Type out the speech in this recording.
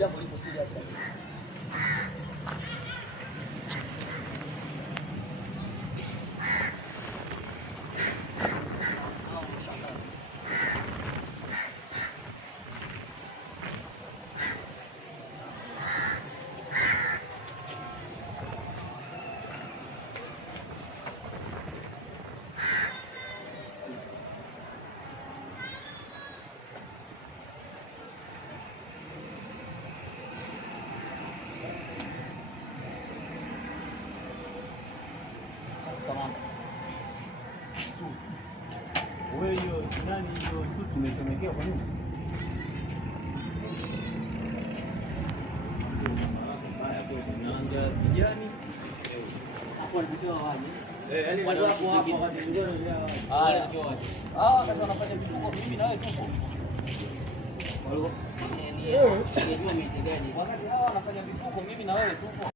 jambo lipo serious kabisa. Wewe hiyo nani hiyo suti umechomekea kwa nini? Nanga kijani. Hapo ndio waje. Yaani hapo hapo wakati ndio ndio waje. Kama wanafanya vituko mimi na wewe tupo. Walio. Wakati hawa wanafanya vituko mimi na wewe tupo.